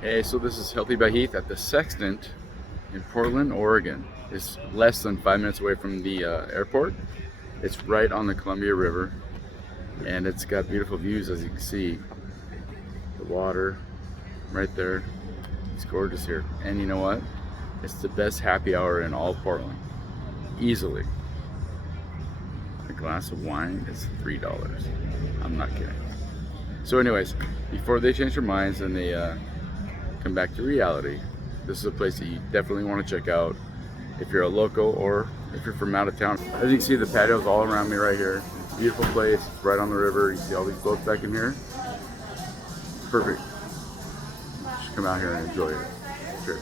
Hey, so this is Healthy by Heath at the Sextant in Portland, Oregon. It's less than 5 minutes away from the airport. It's right on the Columbia River, and it's got beautiful views, as you can see. The water right there. It's gorgeous here. And you know what? It's the best happy hour in all of Portland. Easily. A glass of wine is $3. I'm not kidding. So anyways, before they change their minds and they come back to reality, this is a place that you definitely want to check out if you're a local or if you're from out of town. As you can see, the patios all around me right here. Beautiful place, it's right on the river. You see all these boats back in here. Perfect. Just come out here and enjoy it. Cheers.